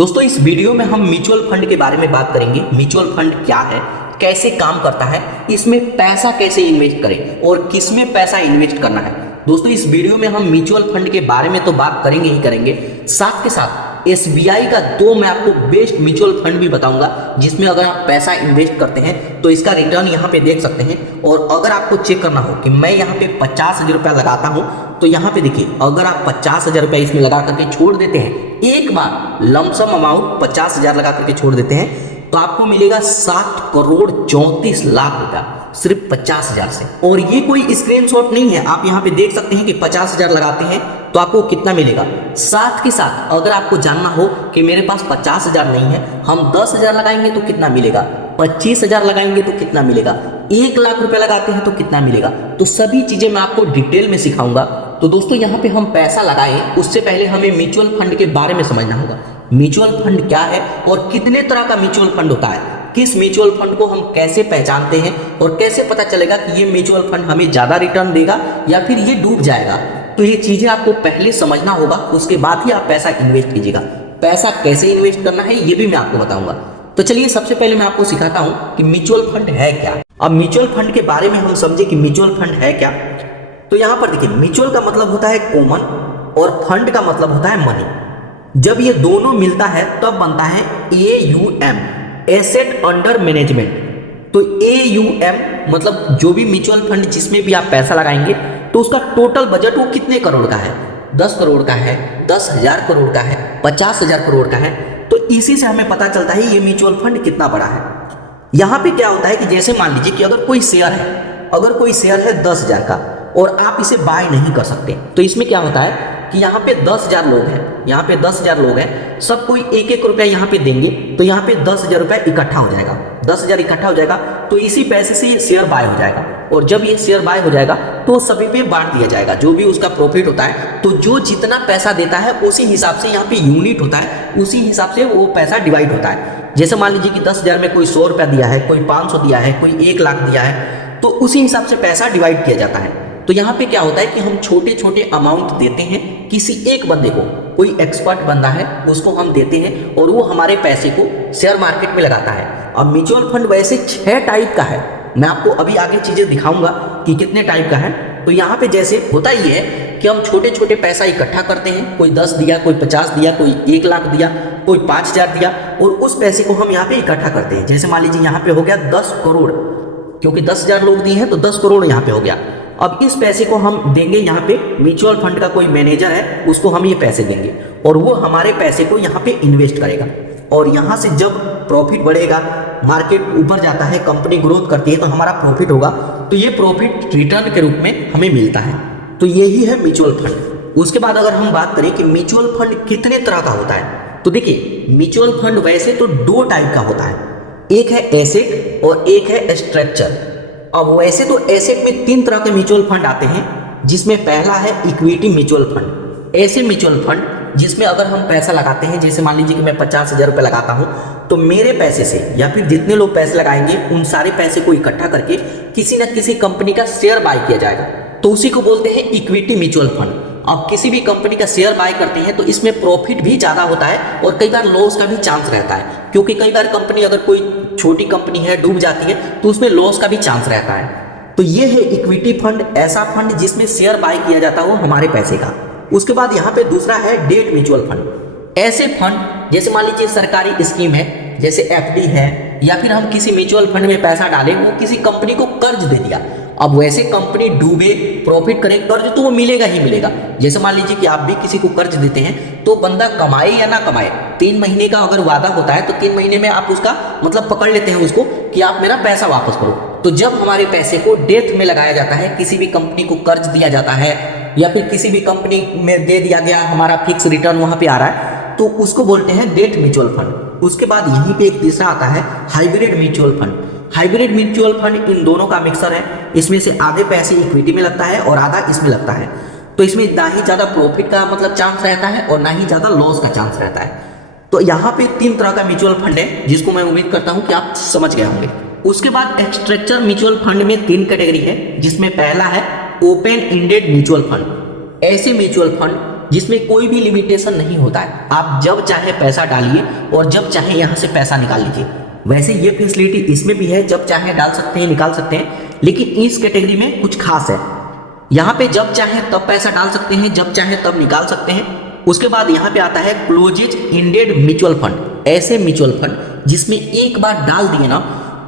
दोस्तों इस वीडियो में हम म्यूचुअल फंड के बारे में बात करेंगे। म्यूचुअल फंड क्या है, कैसे काम करता है, इसमें पैसा कैसे इन्वेस्ट करें और किस में पैसा इन्वेस्ट करना है। दोस्तों इस वीडियो में हम म्यूचुअल फंड के बारे में तो बात करेंगे ही करेंगे, साथ के साथ एसबीआई का मैं आपको बेस्ट म्यूचुअल फंड भी बताऊंगा, जिसमें अगर आप पैसा इन्वेस्ट करते हैं तो इसका रिटर्न यहाँ पे देख सकते हैं। और अगर आपको चेक करना हो कि मैं यहाँ पे 50,000 रुपया लगाता हूँ, तो यहाँ पे देखिए अगर आप 50,000 रुपया इसमें लगा करके छोड़ देते हैं, एक बार लमसम अमाउंट 50,000 लगा करके छोड़ देते हैं, तो आपको मिलेगा 7,34,00,000 रुपया सिर्फ 50,000 से। और ये कोई स्क्रीनशॉट नहीं है, आप यहाँ पे देख सकते हैं कि 50,000 लगाते हैं तो आपको कितना मिलेगा। साथ के साथ अगर आपको जानना हो कि मेरे पास 50,000 नहीं है, हम 10,000 लगाएंगे तो कितना मिलेगा, 25,000 लगाएंगे तो कितना मिलेगा, 1,00,000 रुपया लगाते हैं तो कितना मिलेगा, तो सभी चीजें मैं आपको डिटेल में सिखाऊंगा। तो दोस्तों यहाँ पे हम पैसा लगाएं उससे पहले हमें म्यूचुअल फंड के बारे में समझना होगा। म्यूचुअल फंड क्या है और कितने तरह का म्यूचुअल फंड होता है, किस म्यूचुअल फंड को हम कैसे पहचानते हैं और कैसे पता चलेगा कि ये म्यूचुअल फंड हमें ज्यादा रिटर्न देगा या फिर ये डूब जाएगा। तो ये चीजें आपको पहले समझना होगा, उसके बाद ही आप पैसा इन्वेस्ट कीजिएगा। पैसा कैसे इन्वेस्ट करना है ये भी मैं आपको बताऊंगा। तो चलिए सबसे पहले मैं आपको सिखाता हूं कि म्यूचुअल फंड है क्या। अब म्यूचुअल फंड के बारे में हम समझे कि म्यूचुअल फंड है क्या। तो यहां पर देखिए म्यूचुअल का मतलब होता है कॉमन और फंड का मतलब होता है मनी। जब ये दोनों मिलता है तब बनता है AUM, एसेट अंडर मैनेजमेंट। तो AUM मतलब जो भी म्यूचुअल फंड जिसमें भी आप पैसा लगाएंगे तो उसका टोटल बजट वो कितने करोड़ का है, 10 करोड़ का है, 10,000 करोड़ का है, 50,000 करोड़ का है। तो इसी से हमें पता चलता है ये म्यूचुअल फंड कितना बड़ा है। यहां पे क्या होता है कि जैसे मान लीजिए कि अगर कोई शेयर है 10,000 का और आप इसे बाय नहीं कर सकते, तो इसमें क्या होता है कि यहाँ पे 10,000 लोग हैं, यहाँ पे 10,000 लोग हैं, सब कोई 1-1 रुपया यहाँ पे देंगे, तो यहाँ पे 10,000 रुपया इकट्ठा हो जाएगा। 10,000 इकट्ठा हो जाएगा तो इसी पैसे से ये शेयर बाय हो जाएगा, और जब ये शेयर बाय हो जाएगा तो सभी पे बांट दिया जाएगा जो भी उसका प्रॉफिट होता है। तो जो जितना पैसा देता है उसी हिसाब से यहाँ पे यूनिट होता है, उसी हिसाब से वो पैसा डिवाइड होता है। जैसे मान लीजिए कि 10,000 में कोई 100 रुपया दिया है, कोई 500 दिया है, कोई 1,00,000 दिया है, तो उसी हिसाब से पैसा डिवाइड किया जाता है। तो यहाँ पे क्या होता है कि हम छोटे छोटे अमाउंट देते हैं किसी एक बंदे को, कोई एक्सपर्ट बंदा है उसको हम देते हैं और वो हमारे पैसे को शेयर मार्केट में लगाता है। अब म्यूचुअल फंड वैसे 6 टाइप का है, मैं आपको अभी आगे चीजें दिखाऊंगा कि कितने टाइप का है। तो यहाँ पे जैसे होता ही है कि हम छोटे छोटे पैसा इकट्ठा करते हैं, कोई 10 दिया, कोई 50 दिया, कोई 1,00,000 दिया, कोई 5,000 दिया, और उस पैसे को हम यहाँ पे इकट्ठा करते हैं। जैसे मान लीजिए यहाँ पे हो गया 10 करोड़, क्योंकि 10,000 लोग दिए हैं तो 10 करोड़ यहाँ पे हो गया। अब इस पैसे को हम देंगे यहाँ पे, म्यूचुअल फंड का कोई मैनेजर है उसको हम ये पैसे देंगे और वो हमारे पैसे को यहाँ पे इन्वेस्ट करेगा। और यहाँ से जब प्रॉफिट बढ़ेगा, मार्केट ऊपर जाता है, कंपनी ग्रोथ करती है तो हमारा प्रॉफिट होगा, तो ये प्रॉफिट रिटर्न के रूप में हमें मिलता है। तो यही है म्यूचुअल फंड। उसके बाद अगर हम बात करें कि म्यूचुअल फंड कितने तरह का होता है, तो देखिए म्यूचुअल फंड वैसे तो 2 टाइप का होता है, एक है एसेट और एक है स्ट्रक्चर। अब वैसे तो एसेट में 3 तरह के म्यूचुअल फंड आते हैं, जिसमें पहला है इक्विटी म्यूचुअल फंड। ऐसे म्यूचुअल फंड जिसमें अगर हम पैसा लगाते हैं, जैसे मान लीजिए कि मैं 50,000 रुपये लगाता हूं, तो मेरे पैसे से या फिर जितने लोग पैसे लगाएंगे उन सारे पैसे को इकट्ठा करके किसी न किसी कंपनी का शेयर बाय किया जाएगा, तो उसी को बोलते हैं इक्विटी म्यूचुअल फंड। अब किसी भी कंपनी का शेयर बाय करते हैं तो इसमें प्रॉफिट भी ज्यादा होता है और कई बार लॉस का भी चांस रहता है, क्योंकि कई बार कंपनी अगर कोई छोटी कंपनी है डूब जाती है तो उसमें लॉस का भी चांस रहता है। तो ये है इक्विटी फंड, ऐसा फंड जिसमें शेयर बाय किया जाता हो हमारे पैसे का। उसके बाद यहाँ पे दूसरा है डेट म्यूचुअल फंड। ऐसे फंड जैसे मान लीजिए सरकारी स्कीम है, जैसे FD है, या फिर हम किसी म्यूचुअल फंड में पैसा डालें, वो किसी कंपनी को कर्ज दे दिया। अब वैसे कंपनी डूबे, प्रॉफिट करे, कर्ज तो वो मिलेगा ही मिलेगा। जैसे मान लीजिए कि आप भी किसी को कर्ज देते हैं, तो बंदा कमाए या ना कमाए, 3 महीने का अगर वादा होता है तो 3 महीने में आप उसका मतलब पकड़ लेते हैं उसको कि आप मेरा पैसा वापस करो। तो जब हमारे पैसे को डेथ में लगाया जाता है, किसी भी कंपनी को कर्ज दिया जाता है या फिर किसी भी कंपनी में दे दिया गया, हमारा फिक्स रिटर्न वहां पे आ रहा है, तो उसको बोलते हैं डेट म्यूचुअल फंड। उसके बाद यहीं पे एक तीसरा आता है hybrid mutual fund. Hybrid mutual fund in दोनों का मिक्सर है, इसमें से आधे पैसे इक्विटी में लगता है और आधा इसमें लगता है। तो इसमें ना ही ज्यादा प्रॉफिट का मतलब चांस रहता है और ना ही ज्यादा लॉस का चांस रहता है। तो यहाँ पे 3 तरह का म्यूचुअल फंड है, जिसको मैं उम्मीद करता हूँ कि आप समझ गए होंगे। उसके बाद स्ट्रक्चर म्यूचुअल फंड में 3 कैटेगरी है, जिसमें पहला है ओपन एंडेड म्यूचुअल फंड। ऐसे म्यूचुअल फंड जिसमें कोई भी लिमिटेशन नहीं होता है। आप जब चाहे पैसा डालिए और जब चाहे यहाँ से पैसा निकाल लीजिए। वैसे ये फैसिलिटी इसमें भी है, जब चाहे डाल सकते हैं, निकाल सकते हैं, लेकिन इस कैटेगरी में कुछ खास है। यहाँ पे जब चाहे तब पैसा डाल सकते हैं, जब चाहे तब निकाल सकते हैं। उसके बाद यहाँ पे आता है क्लोजेज एंडेड म्यूचुअल फंड। ऐसे म्यूचुअल फंड जिसमें एक बार डाल दिए ना,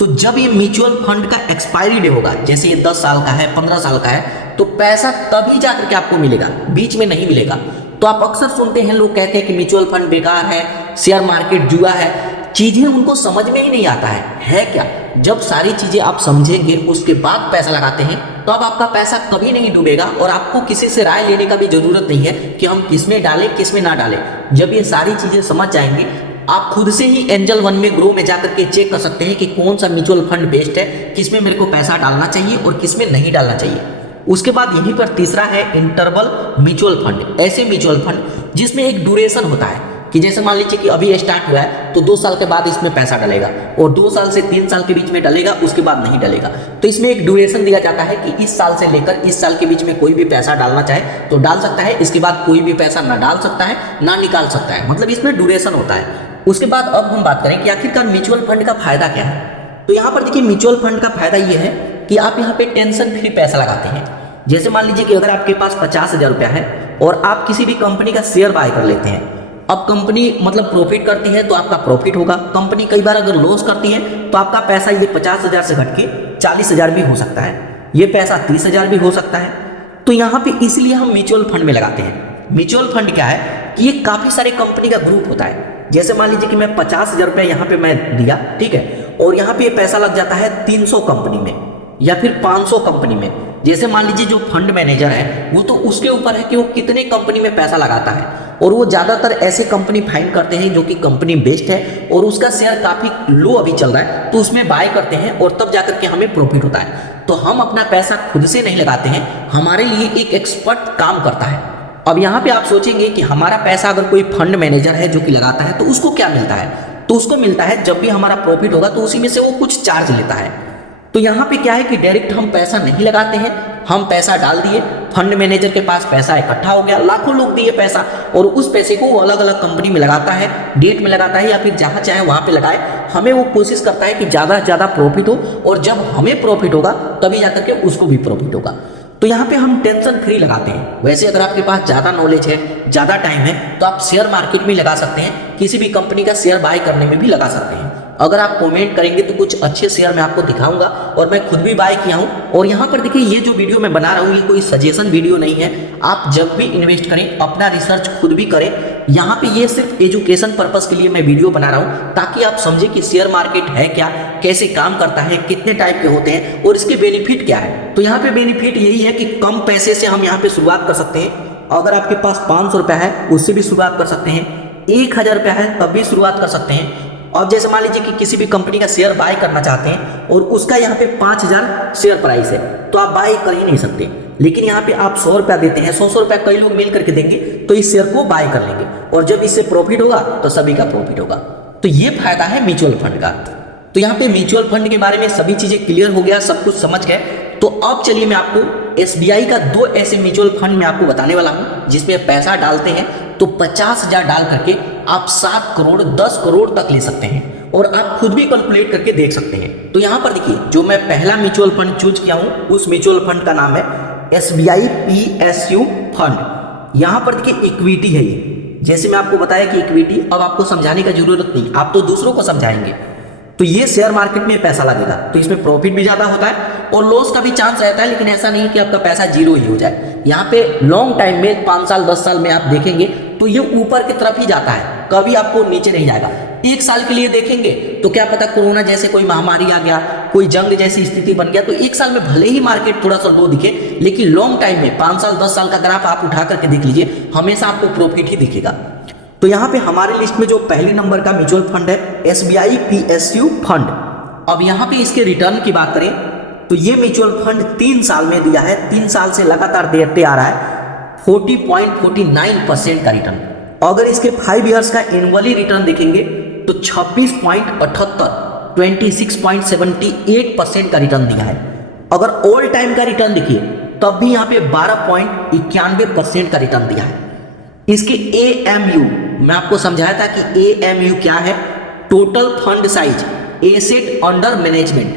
तो जब ये म्यूचुअल फंड का एक्सपायरी डे होगा, जैसे ये 10 साल का है, 15 साल का है, तो पैसा तभी जाकर के आपको मिलेगा, बीच में नहीं मिलेगा। तो आप अक्सर सुनते हैं लोग कहते हैं कि म्यूचुअल फंड बेकार है, शेयर मार्केट जुआ है। चीजें उनको समझ में ही नहीं आता है क्या? जब सारी चीजें आप समझेंगे उसके बाद पैसा लगाते हैं, तो अब आपका पैसा कभी नहीं डूबेगा और आपको किसी से राय लेने का भी जरूरत नहीं है कि हम किसमें डालें किसमें ना डालें। जब ये सारी चीजें समझ जाएंगे, आप खुद से ही एंजल वन में ग्रो में जाकर के चेक कर सकते हैं कि कौन सा म्यूचुअल फंड बेस्ट है, किसमें मेरे को पैसा डालना चाहिए और किसमें नहीं डालना चाहिए। उसके बाद यहीं पर तीसरा है इंटरवल म्यूचुअल फंड। ऐसे म्यूचुअल फंड जिसमें एक ड्यूरेशन होता है कि जैसे मान लीजिए कि अभी स्टार्ट हुआ है तो 2 साल के बाद इसमें पैसा डलेगा और 2 साल से 3 साल के बीच में डलेगा, उसके बाद नहीं डलेगा। तो इसमें एक ड्यूरेशन दिया जाता है कि इस साल से लेकर इस साल के बीच में कोई भी पैसा डालना चाहे तो डाल सकता है, इसके बाद कोई भी पैसा ना डाल सकता है ना निकाल सकता है, मतलब इसमें ड्यूरेशन होता है। उसके बाद अब हम बात करें कि आखिरकार म्यूचुअल फंड का फायदा क्या है। तो यहाँ पर देखिए, म्यूचुअल फंड का फायदा ये है कि आप यहाँ पे टेंशन फ्री पैसा लगाते हैं। जैसे मान लीजिए कि अगर आपके पास 50,000 रुपया है और आप किसी भी कंपनी का शेयर बाय कर लेते हैं, अब कंपनी मतलब प्रॉफिट करती है तो आपका प्रॉफिट होगा, कंपनी कई बार अगर लॉस करती है तो आपका पैसा ये 50,000 से घट के 40,000 भी हो सकता है, ये पैसा 30,000 भी हो सकता है। तो यहाँ पे इसलिए हम म्यूचुअल फंड में लगाते हैं। म्यूचुअल फंड क्या है कि ये काफी सारे कंपनी का ग्रुप होता है। जैसे मान लीजिए कि मैं 50,000 रुपया यहाँ पे मैं दिया, ठीक है, और यहाँ पे पैसा लग जाता है 300 कंपनी में या फिर 500 कंपनी में। जैसे मान लीजिए जो फंड मैनेजर है वो तो उसके ऊपर है कि वो कितने कंपनी में पैसा लगाता है, और वो ज्यादातर ऐसे कंपनी फाइंड करते हैं जो कि कंपनी बेस्ट है और उसका शेयर काफी लो अभी चल रहा है, तो उसमें बाय करते हैं और तब जाकर के हमें प्रॉफिट होता है। तो हम अपना पैसा खुद से नहीं लगाते हैं, हमारे लिए एक एक्सपर्ट काम करता है। अब यहाँ पे आप सोचेंगे कि हमारा पैसा अगर कोई फंड मैनेजर है जो कि लगाता है तो उसको क्या मिलता है? तो उसको मिलता है जब भी हमारा प्रॉफिट होगा तो उसी में से वो कुछ चार्ज लेता है। तो यहाँ पे क्या है कि डायरेक्ट हम पैसा नहीं लगाते हैं, हम पैसा डाल दिए, फंड मैनेजर के पास पैसा इकट्ठा हो गया, लाखों लोग दिए पैसा, और उस पैसे को वो अलग अलग कंपनी में लगाता है, डेट में लगाता है या फिर जहां चाहे वहां पे लगाए। हमें वो कोशिश करता है कि ज्यादा से ज्यादा प्रॉफिट हो, और जब हमें प्रॉफिट होगा तभी जाकर के उसको भी प्रॉफिट होगा। तो यहाँ पे हम टेंशन फ्री लगाते हैं। वैसे अगर आपके पास ज्यादा नॉलेज है, ज्यादा टाइम है, तो आप शेयर मार्केट में लगा सकते हैं, किसी भी कंपनी का शेयर बाय करने में भी लगा सकते हैं। अगर आप कमेंट करेंगे तो कुछ अच्छे शेयर मैं आपको दिखाऊंगा, और मैं खुद भी बाय किया हूं। और यहाँ पर देखिए, ये जो वीडियो मैं बना रहा हूँ ये कोई सजेशन वीडियो नहीं है। आप जब भी इन्वेस्ट करें अपना रिसर्च खुद भी करें। यहाँ पे ये सिर्फ एजुकेशन पर्पस के लिए मैं वीडियो बना रहा हूँ, ताकि आप समझे कि शेयर मार्केट है क्या, कैसे काम करता है, कितने टाइप के होते हैं और इसके बेनिफिट क्या है। तो यहाँ पे बेनिफिट यही है कि कम पैसे से हम यहाँ पे शुरुआत कर सकते हैं। अगर आपके पास 500 रुपया है उससे भी शुरुआत कर सकते हैं, 1,000 रुपया है तब भी शुरुआत कर सकते हैं। और जैसे मान लीजिए कि किसी भी कंपनी का शेयर बाय करना चाहते हैं और उसका यहाँ पे 5,000 शेयर प्राइस है, तो आप बाय कर ही नहीं सकते। लेकिन यहाँ पे आप 100 रुपया देते हैं, 100 रुपया कई लोग मिल करके देंगे तो इस शेयर को बाय कर लेंगे, और जब इससे प्रॉफिट होगा तो सभी का प्रॉफिट होगा। तो ये फायदा है म्यूचुअल फंड का। तो यहाँ पे म्यूचुअल फंड के बारे में सभी चीजें क्लियर हो गया, सब कुछ समझ गए। तो अब चलिए मैं आपको SBI का 2 ऐसे म्यूचुअल फंड मैं आपको बताने वाला हूँ जिसमें पैसा डालते हैं तो 50,000 डाल करके आप 7 करोड़ 10 करोड़ तक ले सकते हैं, और आप खुद भी कैलकुलेट करके देख सकते हैं। तो यहाँ पर देखिए, जो मैं पहला म्यूचुअल फंड चूज किया हूँ उस म्यूचुअल फंड का नाम है SBI PSU फंड। यहाँ पर देखिए इक्विटी है ये, जैसे मैं आपको बताया कि इक्विटी, अब आपको समझाने की जरूरत नहीं, आप तो दूसरों को समझाएंगे। तो ये शेयर मार्केट में पैसा लगेगा तो इसमें प्रॉफिट भी ज्यादा होता है और लॉस का भी चांस रहता है, लेकिन ऐसा नहीं कि आपका पैसा जीरो ही हो जाए। यहाँ पे लॉन्ग टाइम में 5 साल 10 साल में आप देखेंगे तो ये ऊपर की तरफ ही जाता है, कभी आपको नीचे नहीं जाएगा। 1 साल के लिए देखेंगे तो क्या पता कोरोना जैसे कोई महामारी आ गया, कोई जंग जैसी स्थिति बन गया, तो 1 साल में भले ही मार्केट थोड़ा सा लो दिखे, लेकिन लॉन्ग टाइम में 5 साल 10 साल का ग्राफ आप उठा करके देख लीजिए, हमेशा आपको प्रॉफिट ही दिखेगा। तो यहाँ पे हमारे लिस्ट में जो पहली नंबर का म्यूचुअल फंड है SBI PSU फंड। अब यहाँ पे इसके रिटर्न की बात करें तो ये म्यूचुअल फंड 3 साल में दिया है, 3 साल से लगातार देते आ रहा है 40.49% का रिटर्न। अगर इसके 5 इयर्स का एनुअली रिटर्न देखेंगे तो 26.78 26.78% का रिटर्न दिया है। अगर ऑल टाइम का रिटर्न देखिए तब भी यहाँ पे 12.91% का रिटर्न दिया है। इसके AMU मैं आपको समझाया था कि AMU क्या है, total fund size, asset under management.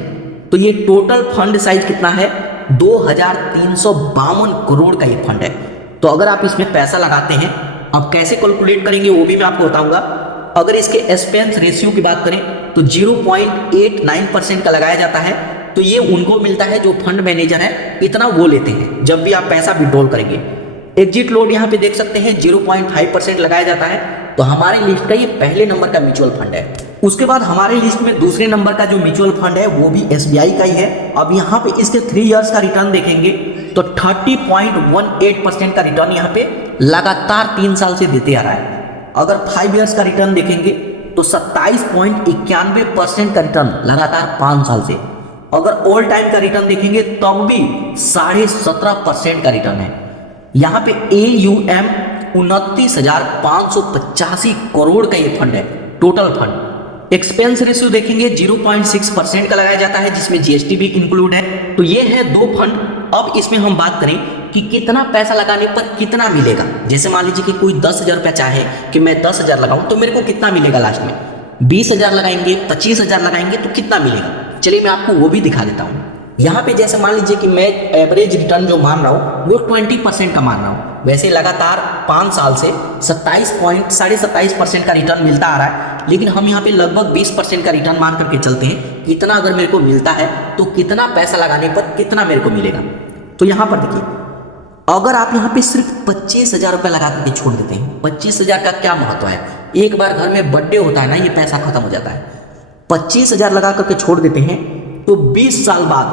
तो ये टोटल फंड साइज कितना है, 2352 करोड़ का ये फंड है। तो अगर आप इसमें पैसा लगाते हैं, अब कैसे कैलकुलेट करेंगे वो भी मैं आपको बताऊंगा। अगर इसके एक्सपेंस रेशियो की बात करें तो 0.89% का लगाया जाता है, तो ये उनको मिलता है जो फंड मैनेजर है, इतना वो लेते हैं जब भी आप पैसा विड्रॉल करेंगे। एग्जिट लोड यहाँ पे देख सकते हैं 0.5% लगाया जाता है। तो हमारे लिस्ट का ये पहले नंबर का म्यूचुअल फंड है। उसके बाद हमारे लिस्ट में दूसरे नंबर का जो म्यूचुअल फंड है वो भी SBI का ही है। अब यहाँ पे इसके 3 इयर्स का रिटर्न देखेंगे तो 30.18% का रिटर्न यहाँ पे लगातार 3 साल से देते आ रहा है। अगर 5 इयर्स का रिटर्न देखेंगे तो 27.91% का रिटर्न लगातार 5 साल से। अगर ऑल टाइम का रिटर्न देखेंगे तब भी 17.5% का रिटर्न है। यहाँ पे AUM 29,585 करोड़ का ये फंड है, टोटल फंड। एक्सपेंस रेशियो देखेंगे 0.6% का लगाया जाता है, जिसमें GST भी इंक्लूड है। तो ये है 2 फंड। अब इसमें हम बात करें कि कितना पैसा लगाने पर कितना मिलेगा। जैसे मान लीजिए कि कोई 10,000 रुपया चाहे कि मैं 10,000 लगाऊं तो मेरे को कितना मिलेगा लास्ट में, 20,000 लगाएंगे, 25,000 लगाएंगे तो कितना मिलेगा। चलिए मैं आपको वो भी दिखा देता हूँ। यहाँ पे जैसे मान लीजिए कि मैं एवरेज रिटर्न जो मान रहा हूँ वो 20% का मान रहा हूँ। वैसे लगातार 5 साल से 27.27% का रिटर्न मिलता आ रहा है, लेकिन हम यहाँ पे लगभग 20% का रिटर्न मान करके चलते हैं। इतना अगर मेरे को मिलता है तो कितना पैसा लगाने पर कितना मेरे को मिलेगा। तो यहाँ पर देखिए, अगर आप यहाँ पे सिर्फ 25,000 रुपये लगा करके छोड़ देते हैं, 25,000 का क्या महत्व है। एक बार घर में बर्थडे होता है ना, ये पैसा खत्म हो जाता है। 25,000 लगा करके छोड़ देते हैं तो 20 साल बाद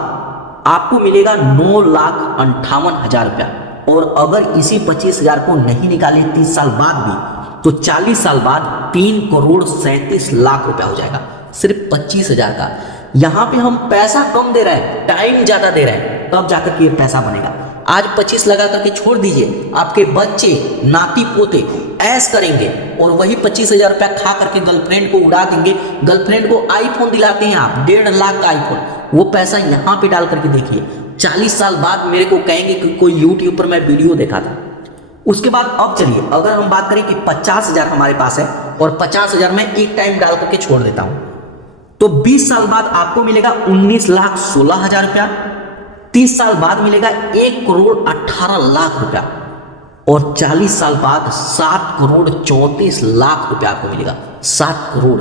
आपको मिलेगा 9,58,000 रुपया। और अगर इसी 25,000 को नहीं निकाले 30 साल बाद भी, तो 40 साल बाद 3,37,00,000 रुपया हो जाएगा, सिर्फ 25,000 का। यहाँ पे हम पैसा कम दे रहे हैं, टाइम ज्यादा दे रहे हैं, तब जाकर के ये पैसा बनेगा। आज 25 लगा करके छोड़ दीजिए, आपके बच्चे नाती पोते ऐश करेंगे और वही 25,000 रुपया खा करके गर्लफ्रेंड को उड़ा देंगे। गर्लफ्रेंड को आईफोन दिलाते हैं आप, 1.5 लाख का आईफोन, वो पैसा यहाँ पे डाल करके देखिए। 40 साल बाद मेरे को कहेंगे कि कोई यूट्यूब पर मैं वीडियो देखा था। उसके बाद अब चलिए, अगर हम बात करें कि 50,000 हमारे पास है और 50,000 मैं एक टाइम डाल करके छोड़ देता हूं, तो 20 साल बाद आपको मिलेगा 19,16,000 रुपया। 30 साल बाद मिलेगा 1,18,00,000 रुपया और 40 साल बाद 7,34,00,000 रुपया आपको मिलेगा। 7 करोड़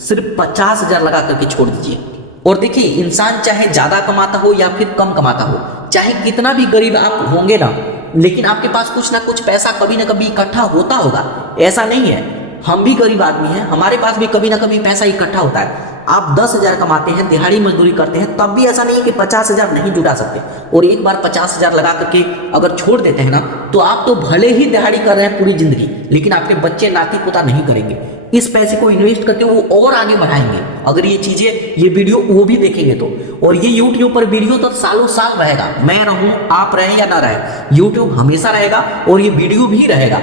सिर्फ 50,000 लगा करके छोड़ दीजिए। और देखिए, इंसान चाहे ज्यादा कमाता हो या फिर कम कमाता हो, चाहे कितना भी गरीब आप होंगे ना, लेकिन आपके पास कुछ ना कुछ पैसा कभी ना कभी इकट्ठा होता होगा। ऐसा नहीं है, हम भी गरीब आदमी हैं, हमारे पास भी कभी ना कभी पैसा इकट्ठा होता है। आप 10,000 कमाते हैं, दिहाड़ी मजदूरी करते हैं, तब भी ऐसा नहीं है कि 50,000 नहीं जुटा सकते। और एक बार 50,000 लगा करके अगर छोड़ देते हैं ना, तो आप तो भले ही दिहाड़ी कर रहे हैं पूरी जिंदगी, लेकिन आपके बच्चे नाती पोता नहीं करेंगे। इस पैसे को इन्वेस्ट करके वो और आगे बढ़ाएंगे। अगर ये चीजें, ये वीडियो वो भी देखेंगे तो। और ये यूट्यूब पर वीडियो तो सालों साल रहेगा, मैं रहूं, आप रहें या ना रहे, यूट्यूब हमेशा रहेगा और ये वीडियो भी रहेगा।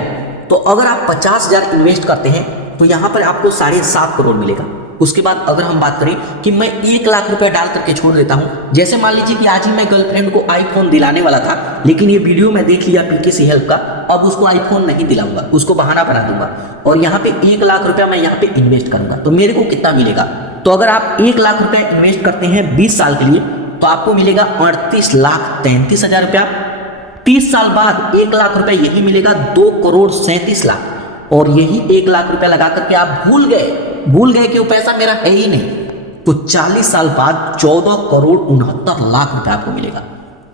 तो अगर आप 50,000 इन्वेस्ट करते हैं तो यहाँ पर आपको 7.5 करोड़ मिलेगा। उसके बाद अगर हम बात करें कि मैं 1 लाख रुपया डाल करके छोड़ देता हूं, जैसे मान लीजिए कि आज ही मैं गर्लफ्रेंड को आईफोन दिलाने वाला था, लेकिन ये वीडियो मैं देख लिया PKC हेल्प का, अब उसको आईफोन नहीं दिलाऊंगा, उसको बहाना बना दूंगा और यहाँ पे 1 लाख रुपया मैं यहाँ पे इन्वेस्ट करूंगा, तो मेरे को कितना मिलेगा। तो अगर आप 1 लाख रुपया इन्वेस्ट करते हैं 20 साल के लिए, तो आपको मिलेगा 38,33,000 रुपया। 30 साल बाद 1 लाख रुपया यही मिलेगा 2,37,00,000। और यही 1 लाख रुपया लगा करके आप भूल गए कि वो पैसा मेरा है ही नहीं, तो 40 साल बाद 14,69,00,000 रुपया आपको मिलेगा।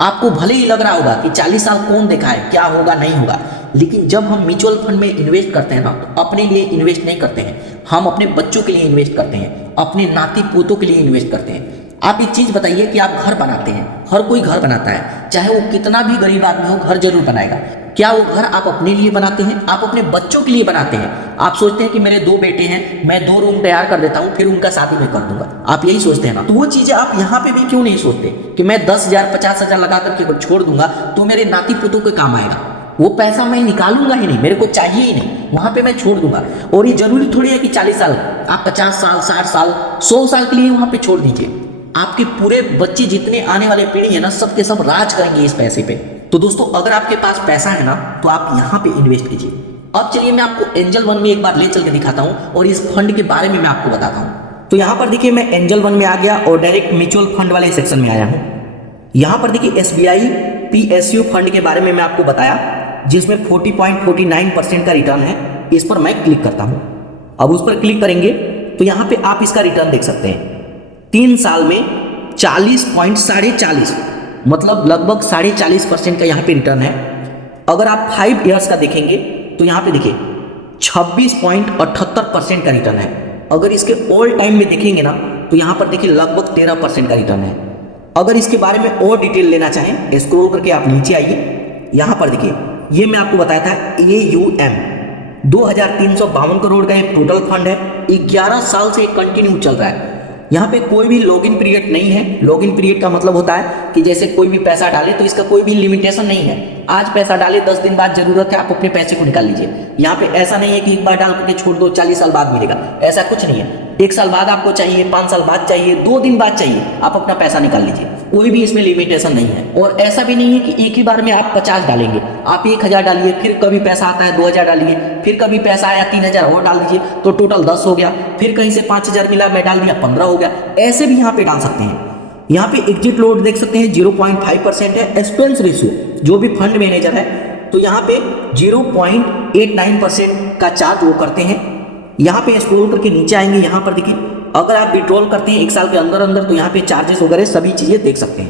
आपको भले ही लग रहा होगा कि 40 साल कौन देखा है, क्या होगा नहीं होगा, लेकिन जब हम म्यूचुअल फंड में इन्वेस्ट करते हैं ना, तो अपने लिए इन्वेस्ट नहीं करते हैं, हम अपने बच्चों के लिए इन्वेस्ट करते हैं, अपने नाती पोतों के लिए इन्वेस्ट करते हैं। आप एक चीज बताइए कि आप घर बनाते हैं, हर कोई घर बनाता है, चाहे वो कितना भी गरीब आदमी हो, घर जरूर बनाएगा। क्या वो घर आप अपने लिए बनाते हैं? आप अपने बच्चों के लिए बनाते हैं। आप सोचते हैं कि मेरे 2 बेटे हैं, मैं 2 रूम तैयार कर देता हूं, फिर उनका शादी मैं कर दूंगा, आप यही सोचते हैं ना। तो वो चीजें आप यहाँ पे भी क्यों नहीं सोचते कि मैं 10,000 50,000 लगा करके छोड़ दूंगा तो मेरे नाती पोतों के काम आएगा, वो पैसा मैं निकालूंगा ही नहीं, मेरे को चाहिए ही नहीं, वहां पे मैं छोड़ दूंगा। और ये जरूरी थोड़ी है कि 40 साल, आप 50 साल 60 साल 100 साल के लिए वहां पे छोड़ दीजिए। आपके पूरे बच्चे जितने आने वाले पीढ़ी है ना, सब के सब राज करेंगे इस पैसे पे। तो दोस्तों, अगर आपके पास पैसा है ना, तो आप यहाँ पे इन्वेस्ट कीजिए। अब चलिए मैं आपको एंजल वन में एक बार ले चल के दिखाता हूँ और इस फंड के बारे में मैं आपको बताता हूँ। तो यहाँ पर देखिए मैं एंजल वन में आ गया और डायरेक्ट म्यूचुअल फंड वाले सेक्शन में आया हूँ। यहाँ पर देखिए SBI PSU फंड के बारे में मैं आपको बताया, जिसमें 40.49% का रिटर्न है। इस पर मैं क्लिक करता हूँ। अब उस पर क्लिक करेंगे तो यहाँ पे आप इसका रिटर्न देख सकते हैं। 3 साल में 40.40 मतलब लगभग 40.5% का यहाँ पे रिटर्न है। अगर आप 5 ईयर्स का देखेंगे तो यहाँ पे देखिए 26.78% का रिटर्न है। अगर इसके ऑल टाइम में देखेंगे ना तो यहाँ पर देखिए लगभग 13% का रिटर्न है। अगर इसके बारे में और डिटेल लेना चाहें, स्क्रॉल करके आप नीचे आइए। यहाँ पर देखिए ये मैं आपको बताया था AUM 2352 करोड़ का एक टोटल फंड है। 11 साल से कंटिन्यू चल रहा है। यहाँ पे कोई भी लॉगिन पीरियड नहीं है। लॉगिन पीरियड का मतलब होता है कि जैसे कोई भी पैसा डाले तो इसका कोई भी लिमिटेशन नहीं है। आज पैसा डाले 10 दिन बाद जरूरत है, आप अपने पैसे को निकाल लीजिए। यहाँ पे ऐसा नहीं है कि एक बार डाल करके छोड़ दो 40 साल बाद मिलेगा, ऐसा कुछ नहीं है। 1 साल बाद आपको चाहिए, 5 साल बाद चाहिए, 2 दिन बाद चाहिए, आप अपना पैसा निकाल लीजिए। कोई भी इसमें लिमिटेशन नहीं है। और ऐसा भी नहीं है कि एक ही बार में आप 50 डालेंगे। आप 1000 डालिए, फिर कभी पैसा आता है 2000 डालिए, फिर कभी पैसा आया 3000 और डाल दीजिए तो टोटल 10 हो गया। फिर कहीं से 5000 मिला, मैं डाल दिया 15 हो गया। ऐसे भी यहाँ पे डाल सकते हैं। यहाँ पे एग्जिट लोड देख सकते हैं 0.5% है। एक्सपेंस रेशियो जो भी फंड मैनेजर है तो यहाँ पे 0.89% का चार्ज वो करते हैं। यहाँ पे स्क्रॉल करके नीचे आएंगे, यहाँ पर देखिए अगर आप विड्रॉल करते हैं 1 साल के अंदर अंदर तो यहाँ पे चार्जेस वगैरह सभी चीजें देख सकते हैं।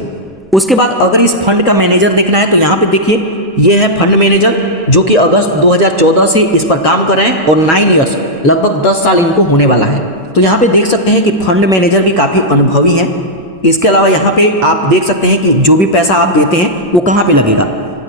उसके बाद अगर इस फंड का मैनेजर देखना है तो यहाँ पे देखिए ये है फंड मैनेजर, जो कि अगस्त 2014 से इस पर काम कर रहे हैं और 9 ईयर्स लगभग 10 साल इनको होने वाला है। तो यहाँ पे देख सकते हैं कि फंड मैनेजर भी काफी अनुभवी है। इसके अलावा यहाँ पे आप देख सकते हैं कि जो भी पैसा आप देते हैं वो कहाँ पे लगेगा।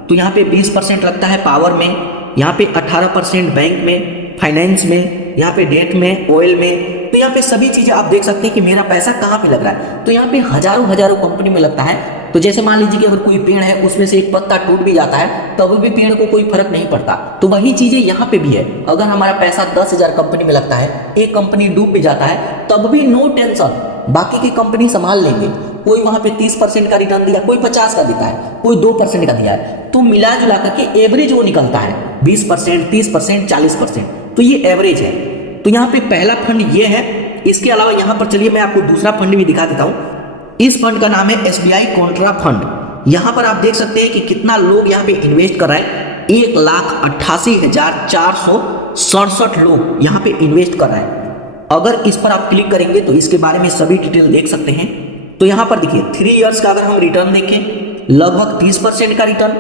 तो यहाँ पे 20% लगता है पावर में, यहाँ पे 18% बैंक में, फाइनेंस में, यहाँ पे डेट में, ऑयल में। तो यहाँ पे सभी चीजें आप देख सकते हैं कि मेरा पैसा कहाँ पे लग रहा है। तो यहाँ पे हजारों कंपनी में लगता है। तो जैसे मान लीजिए कि अगर कोई पेड़ है उसमें से एक पत्ता टूट भी जाता है तब भी पेड़ को कोई फर्क नहीं पड़ता। तो वही चीजें यहाँ पे भी है। अगर हमारा पैसा 10,000 कंपनी में लगता है, एक कंपनी डूब भी जाता है तब भी नो टेंशन, बाकी की कंपनी संभाल लेंगे। कोई वहां पे 30% का रिटर्न दिया, कोई 50 का देता है, कोई 2% का दिया है। तो मिला जुला करके एवरेज वो निकलता है 20%, 30%, 40%। तो ये एवरेज है। तो यहाँ पे पहला फंड ये है। इसके अलावा यहाँ पर चलिए मैं आपको दूसरा फंड भी दिखा देता हूँ। इस फंड का नाम है SBI कॉन्ट्रा फंड। यहाँ पर आप देख सकते हैं कि कितना लोग यहाँ पे इन्वेस्ट कर रहे हैं। 1,88,467 लोग यहाँ पे इन्वेस्ट कर रहे हैं। अगर इस पर आप क्लिक करेंगे तो इसके बारे में सभी डिटेल देख सकते हैं। तो यहाँ पर देखिए 3 ईयर्स का अगर हम रिटर्न देखें लगभग 30% का रिटर्न।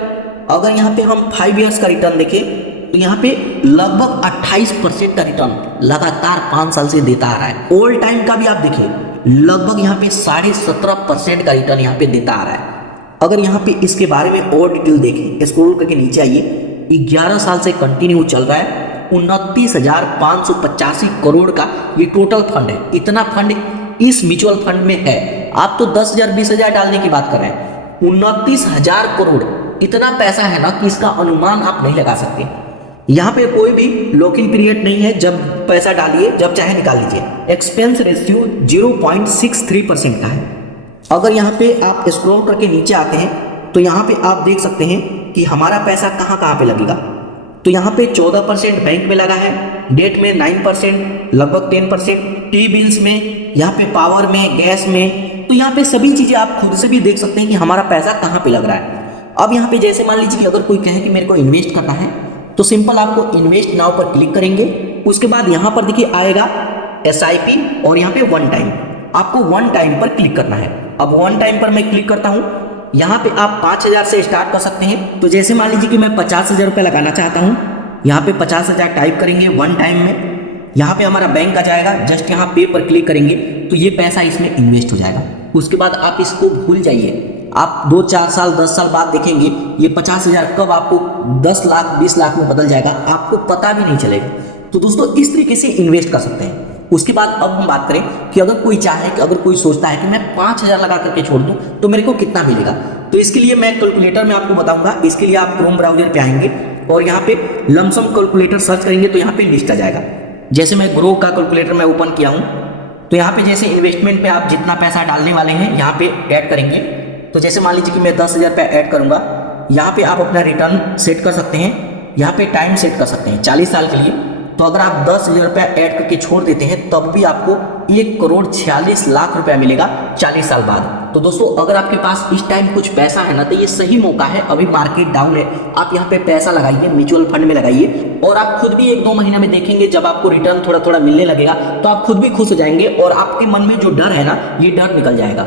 अगर यहाँ पे हम 5 ईयर्स का रिटर्न देखें तो यहाँ पे लगभग 28% का रिटर्न लगातार 5 साल से देता आ रहा है। ऑल टाइम का भी आप देखिए लगभग यहाँ पे 17.5% का रिटर्न यहाँ पे देता आ रहा है। अगर यहाँ पे इसके बारे में और डिटेल देखें, स्क्रॉल करके नीचे आइए, 11 साल से कंटिन्यू चल रहा है। 29,585 करोड़ का ये टोटल फंड है। इतना फंड इस म्यूचुअल फंड में है। आप तो 10,000 20,000 डालने की बात कर रहे हैं। 29,000 करोड़ इतना पैसा है ना कि इसका अनुमान आप नहीं लगा सकते। यहाँ पे कोई भी लॉकिंग पीरियड नहीं है, जब पैसा डालिए जब चाहे निकाल लीजिए। एक्सपेंस रेशियो 0.63% का है। अगर यहाँ पे आप स्क्रॉल करके नीचे आते हैं तो यहाँ पे आप देख सकते हैं कि हमारा पैसा कहाँ पे लगेगा। तो यहाँ पे 14% बैंक में लगा है, डेट में 9%, लगभग 10%, टी बिल्स में, यहाँ पे पावर में, गैस में। तो यहाँ पे सभी चीजें आप खुद से भी देख सकते हैं कि हमारा पैसा कहाँ पे लग रहा है। अब यहाँ पे जैसे मान लीजिए कि अगर कोई कहे कि मेरे को इन्वेस्ट करना है तो सिंपल आपको इन्वेस्ट नाउ पर क्लिक करेंगे। उसके बाद यहाँ पर देखिए आएगा SIP और यहाँ पे 1 टाइम, आपको 1 टाइम पर क्लिक करना है। अब 1 टाइम पर मैं क्लिक करता हूँ। यहाँ पे आप 5,000 से स्टार्ट कर सकते हैं। तो जैसे मान लीजिए कि मैं 50,000 रुपये लगाना चाहता हूँ, यहाँ पे 50,000 टाइप करेंगे 1 टाइम में। यहाँ पे हमारा बैंक आ जाएगा, जस्ट यहाँ पे पर क्लिक करेंगे तो ये पैसा इसमें इन्वेस्ट हो जाएगा। उसके बाद आप इसको भूल जाइए। आप 2-4 साल 10 साल बाद देखेंगे ये 50,000 कब आपको 10 लाख 20 लाख में बदल जाएगा, आपको पता भी नहीं चलेगा। तो दोस्तों इस तरीके से इन्वेस्ट कर सकते हैं। उसके बाद अब हम बात करें कि अगर कोई चाहे कि अगर कोई सोचता है कि मैं 5,000 लगा करके छोड़ दूं तो मेरे को कितना मिलेगा, तो इसके लिए मैं कैलकुलेटर में आपको बताऊंगा। इसके लिए आप क्रोम ब्राउजर पे आएंगे और यहाँ पे लमसम कैलकुलेटर सर्च करेंगे तो यहाँ पे लिस्ट आ जाएगा। जैसे मैं ग्रो का कैलकुलेटर मैं ओपन किया हूँ तो यहाँ पे जैसे इन्वेस्टमेंट पे आप जितना पैसा डालने वाले हैं यहाँ पे ऐड करेंगे। तो जैसे मान लीजिए कि मैं 10,000 रुपये ऐड करूँगा, यहाँ पे आप अपना रिटर्न सेट कर सकते हैं। यहाँ पे टाइम सेट कर सकते हैं 40 साल के लिए। तो अगर आप 10,000 रुपया ऐड करके छोड़ देते हैं तब भी आपको 1,46,00,000 रुपया मिलेगा 40 साल बाद। तो दोस्तों अगर आपके पास इस टाइम कुछ पैसा है ना तो ये सही मौका है, अभी मार्केट डाउन है, आप यहाँ पे पैसा लगाइए, म्यूचुअल फंड में लगाइए और आप खुद भी 1-2 महीने में देखेंगे जब आपको रिटर्न थोड़ा थोड़ा मिलने लगेगा तो आप खुद भी खुश हो जाएंगे और आपके मन में जो डर है ना ये डर निकल जाएगा।